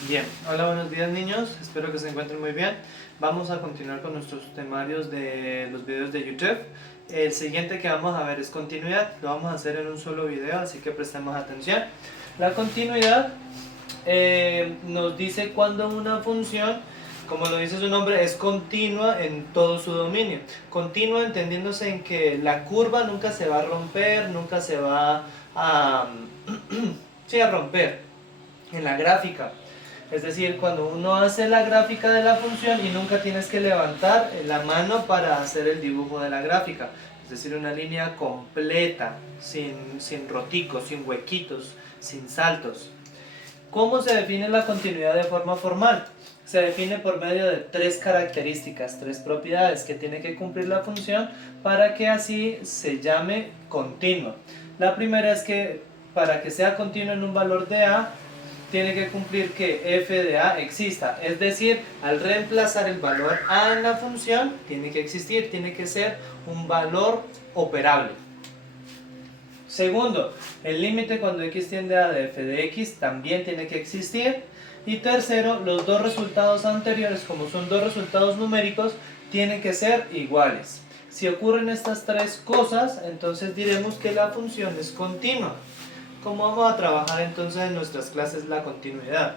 Bien, hola, buenos días niños, espero que se encuentren muy bien. Vamos a continuar con nuestros temarios de los videos de YouTube. El siguiente que vamos a ver es continuidad, lo vamos a hacer en un solo video, así que prestemos atención. La continuidad nos dice cuando una función, como lo dice su nombre, es continua en todo su dominio. Continua entendiéndose en que la curva nunca se va a romper, nunca se va a, sí, a romper en la gráfica. Es decir, cuando uno hace la gráfica de la función y nunca tienes que levantar la mano para hacer el dibujo de la gráfica. Es decir, una línea completa, sin roticos, sin huequitos, sin saltos. ¿Cómo se define la continuidad de forma formal? Se define por medio de tres características, tres propiedades que tiene que cumplir la función para que así se llame continua. La primera es que para que sea continua en un valor de a, tiene que cumplir que f de a exista, es decir, al reemplazar el valor a en la función, tiene que existir, tiene que ser un valor operable. Segundo, el límite cuando x tiende a de f de x también tiene que existir. Y tercero, los dos resultados anteriores, como son dos resultados numéricos, tienen que ser iguales. Si ocurren estas tres cosas, entonces diremos que la función es continua. ¿Cómo vamos a trabajar entonces en nuestras clases la continuidad?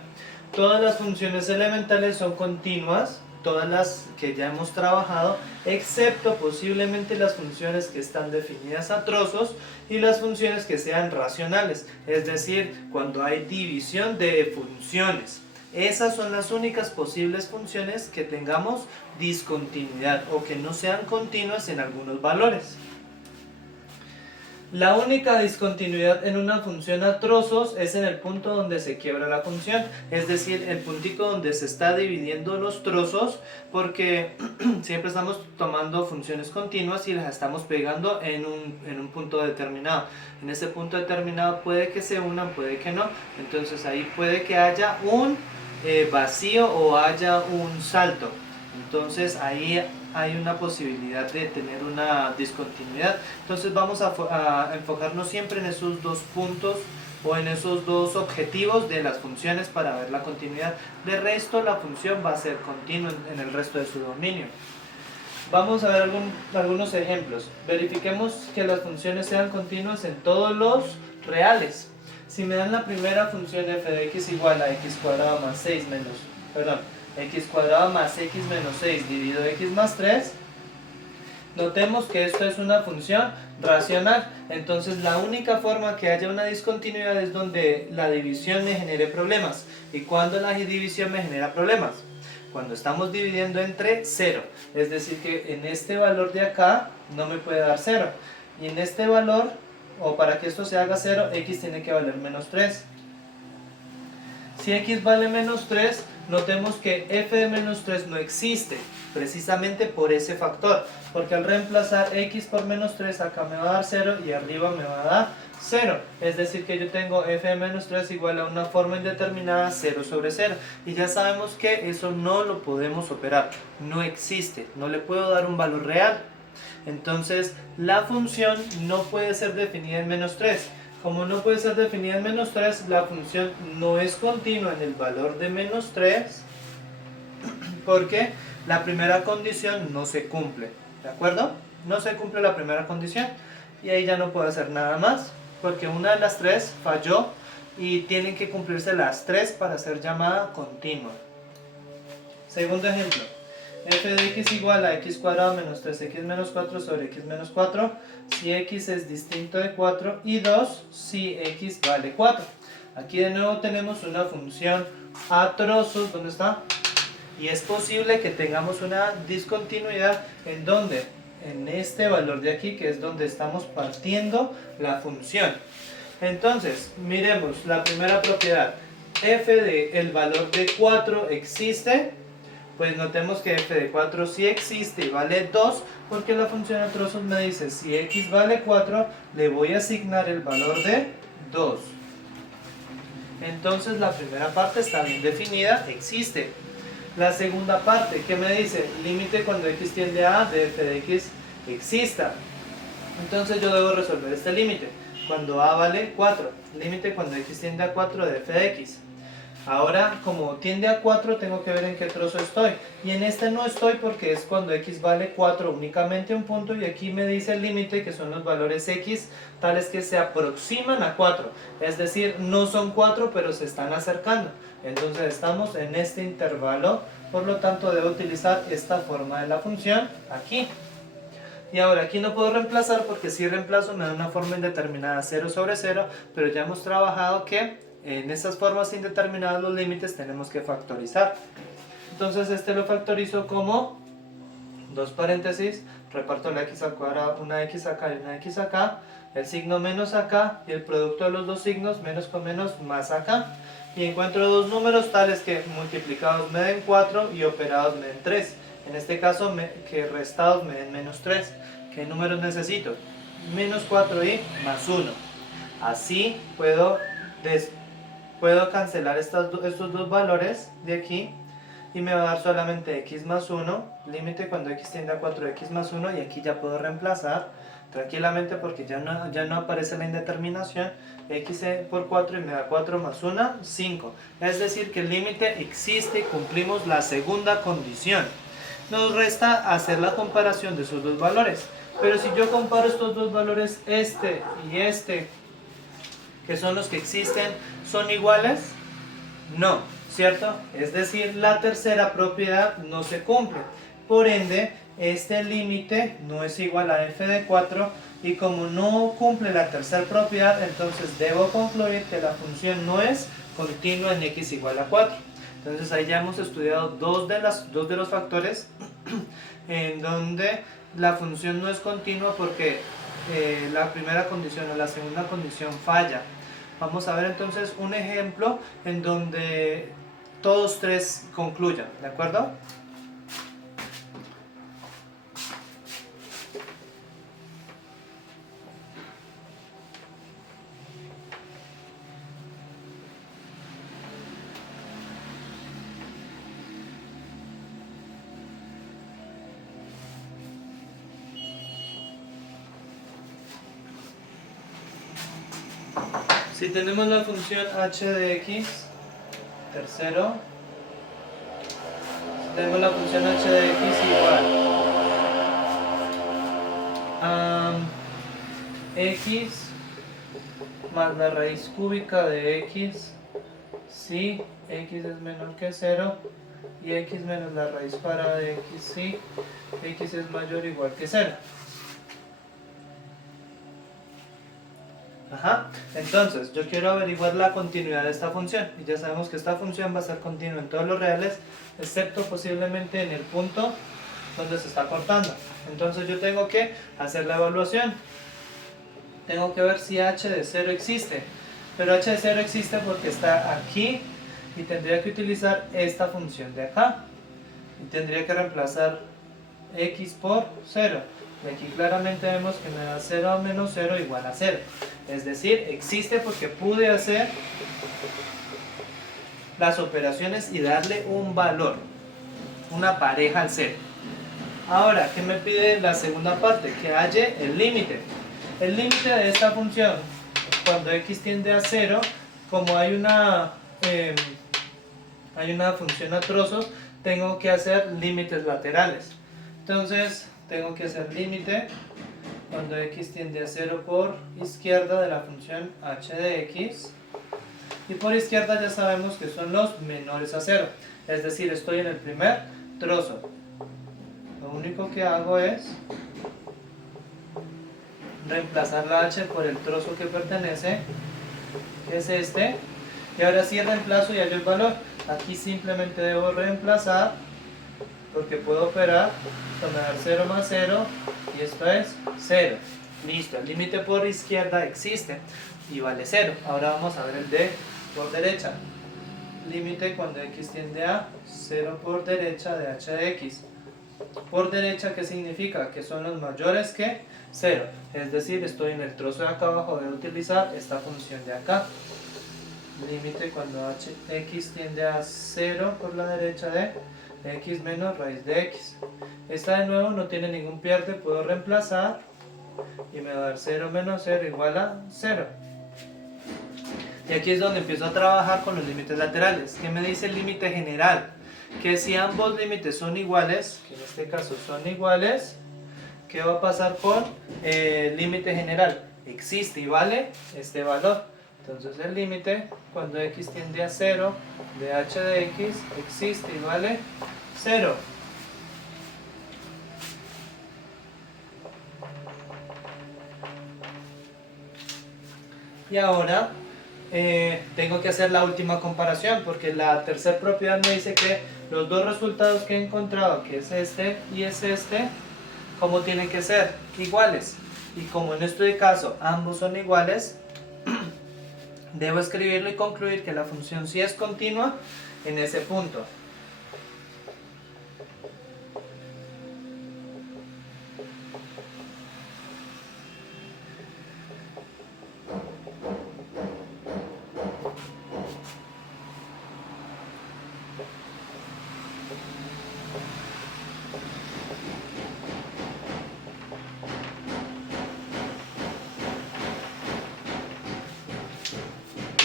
Todas las funciones elementales son continuas, todas las que ya hemos trabajado, excepto posiblemente las funciones que están definidas a trozos y las funciones que sean racionales, es decir, cuando hay división de funciones. Esas son las únicas posibles funciones que tengamos discontinuidad o que no sean continuas en algunos valores. La única discontinuidad en una función a trozos es en el punto donde se quiebra la función, es decir, el puntito donde se está dividiendo los trozos, porque siempre estamos tomando funciones continuas y las estamos pegando en un punto determinado. En ese punto determinado puede que se unan, puede que no, entonces ahí puede que haya un vacío o haya un salto. Entonces ahí hay una posibilidad de tener una discontinuidad. Entonces vamos a enfocarnos siempre en esos dos puntos o en esos dos objetivos de las funciones para ver la continuidad. De resto, la función va a ser continua en el resto de su dominio. Vamos a ver algunos ejemplos. Verifiquemos que las funciones sean continuas en todos los reales. Si me dan la primera función f de x igual a x cuadrado más 6 menos, perdón, x cuadrado más x menos 6 dividido x más 3, notemos que esto es una función racional. Entonces la única forma que haya una discontinuidad es donde la división me genere problemas. ¿Y cuándo la división me genera problemas? Cuando estamos dividiendo entre 0, es decir que en este valor de acá no me puede dar 0, y en este valor, o para que esto se haga 0, x tiene que valer menos 3. Si x vale menos 3, notemos que f de menos 3 no existe, precisamente por ese factor, porque al reemplazar x por menos 3 acá me va a dar 0 y arriba me va a dar 0, es decir que yo tengo f de menos 3 igual a una forma indeterminada 0 sobre 0, y ya sabemos que eso no lo podemos operar, no existe, no le puedo dar un valor real. Entonces la función no puede ser definida en menos 3. Como no puede ser definida en menos 3, la función no es continua en el valor de menos 3 porque la primera condición no se cumple, ¿de acuerdo? No se cumple la primera condición y ahí ya no puedo hacer nada más porque una de las tres falló y tienen que cumplirse las tres para ser llamada continua. Segundo ejemplo, f de x igual a x cuadrado menos 3x menos 4 sobre x menos 4 si x es distinto de 4 y 2 si x vale 4. Aquí de nuevo tenemos una función a trozos, ¿dónde está? Y es posible que tengamos una discontinuidad en donde, en este valor de aquí, que es donde estamos partiendo la función. Entonces, miremos la primera propiedad, f de el valor de 4 existe. Pues notemos que f de 4 sí existe y vale 2 porque la función a trozos me dice si x vale 4 le voy a asignar el valor de 2. Entonces la primera parte está bien definida, existe. La segunda parte, ¿qué me dice? Límite cuando x tiende a de f de x exista. Entonces yo debo resolver este límite cuando a vale 4. Límite cuando x tiende a 4 de f de x. Ahora, como tiende a 4, tengo que ver en qué trozo estoy. Y en este no estoy porque es cuando x vale 4 únicamente un punto. Y aquí me dice el límite, que son los valores x, tales que se aproximan a 4. Es decir, no son 4, pero se están acercando. Entonces estamos en este intervalo. Por lo tanto, debo utilizar esta forma de la función aquí. Y ahora aquí no puedo reemplazar porque si reemplazo me da una forma indeterminada 0 sobre 0, pero ya hemos trabajado que en estas formas indeterminadas los límites tenemos que factorizar. Entonces este lo factorizo como 2 paréntesis, reparto la x al cuadrado, una x acá y una x acá, el signo menos acá y el producto de los dos signos, menos con menos más acá. Y encuentro dos números tales que multiplicados me den 4 y operados me den 3. En este caso, que restados me den menos 3. ¿Qué números necesito? Menos 4 y más 1. Así puedo cancelar estos dos valores de aquí y me va a dar solamente x más 1, límite cuando x tiende a 4, x más 1, y aquí ya puedo reemplazar tranquilamente porque ya no aparece la indeterminación, x por 4 y me da 4 más 1, 5. Es decir, que el límite existe y cumplimos la segunda condición. Nos resta hacer la comparación de esos dos valores. Pero si yo comparo estos dos valores, este y este, que son los que existen, ¿son iguales? No, ¿cierto? Es decir, la tercera propiedad no se cumple. Por ende, este límite no es igual a f de 4 y como no cumple la tercera propiedad, entonces debo concluir que la función no es continua en x igual a 4. Entonces ahí ya hemos estudiado dos de los factores en donde la función no es continua porque la primera condición o la segunda condición falla. Vamos a ver entonces un ejemplo en donde todos tres concluyan, ¿de acuerdo? Si tenemos la función h de x, tercero, tenemos la función h de x igual a x más la raíz cúbica de x si x es menor que 0 y x menos la raíz cuadrada de x si x es mayor o igual que 0. Entonces, yo quiero averiguar la continuidad de esta función y ya sabemos que esta función va a ser continua en todos los reales, excepto posiblemente en el punto donde se está cortando. Entonces yo tengo que hacer la evaluación. Tengo que ver si h de 0 existe, pero h de 0 existe porque está aquí y tendría que utilizar esta función de acá y tendría que reemplazar x por 0. Y aquí claramente vemos que me da 0 menos 0 igual a 0. Es decir, existe porque pude hacer las operaciones y darle un valor, una pareja al 0. Ahora, ¿qué me pide la segunda parte? Que halle el límite. El límite de esta función, cuando x tiende a 0, como hay una función a trozos, tengo que hacer límites laterales. Entonces, tengo que hacer límite cuando x tiende a 0 por izquierda de la función h de x. Y por izquierda ya sabemos que son los menores a 0. Es decir, estoy en el primer trozo. Lo único que hago es reemplazar la h por el trozo que pertenece, que es este. Y ahora sí reemplazo y hallo el valor. Aquí simplemente debo reemplazar porque puedo operar. Esto me da 0 más 0 y esto es 0. Listo, el límite por izquierda existe y vale 0. Ahora vamos a ver el de por derecha. Límite cuando x tiende a 0 por derecha de h de x. Por derecha, ¿qué significa? Que son los mayores que 0. Es decir, estoy en el trozo de acá abajo, voy a utilizar esta función de acá. Límite cuando x tiende a 0 por la derecha de x menos raíz de x. Esta de nuevo no tiene ningún pierde, puedo reemplazar y me va a dar 0 menos 0 igual a 0. Y aquí es donde empiezo a trabajar con los límites laterales. ¿Qué me dice el límite general? Que si ambos límites son iguales, que en este caso son iguales, ¿qué va a pasar con el límite general? Existe y vale este valor. Entonces el límite, cuando x tiende a 0, de h de x, existe y vale 0. Y ahora tengo que hacer la última comparación, porque la tercera propiedad me dice que los dos resultados que he encontrado, que es este y es este, ¿cómo tienen que ser? Iguales. Y como en este caso ambos son iguales, debo escribirlo y concluir que la función sí es continua en ese punto.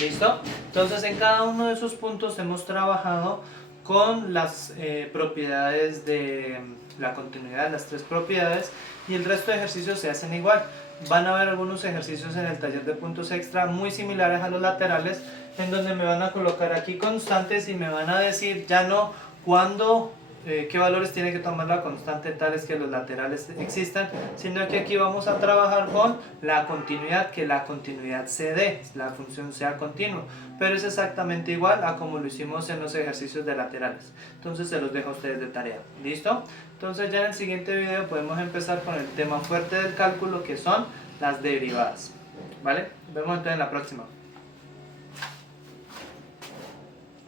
¿Listo? Entonces en cada uno de esos puntos hemos trabajado con las propiedades de la continuidad, las tres propiedades, y el resto de ejercicios se hacen igual. Van a haber algunos ejercicios en el taller de puntos extra muy similares a los laterales, en donde me van a colocar aquí constantes y me van a decir ya no cuándo, qué valores tiene que tomar la constante tales que los laterales existan, sino que aquí vamos a trabajar con la continuidad, que la continuidad se dé, la función sea continua, pero es exactamente igual a como lo hicimos en los ejercicios de laterales. Entonces se los dejo a ustedes de tarea. ¿Listo? Entonces ya en el siguiente video podemos empezar con el tema fuerte del cálculo, que son las derivadas. ¿Vale? Nos vemos entonces en la próxima.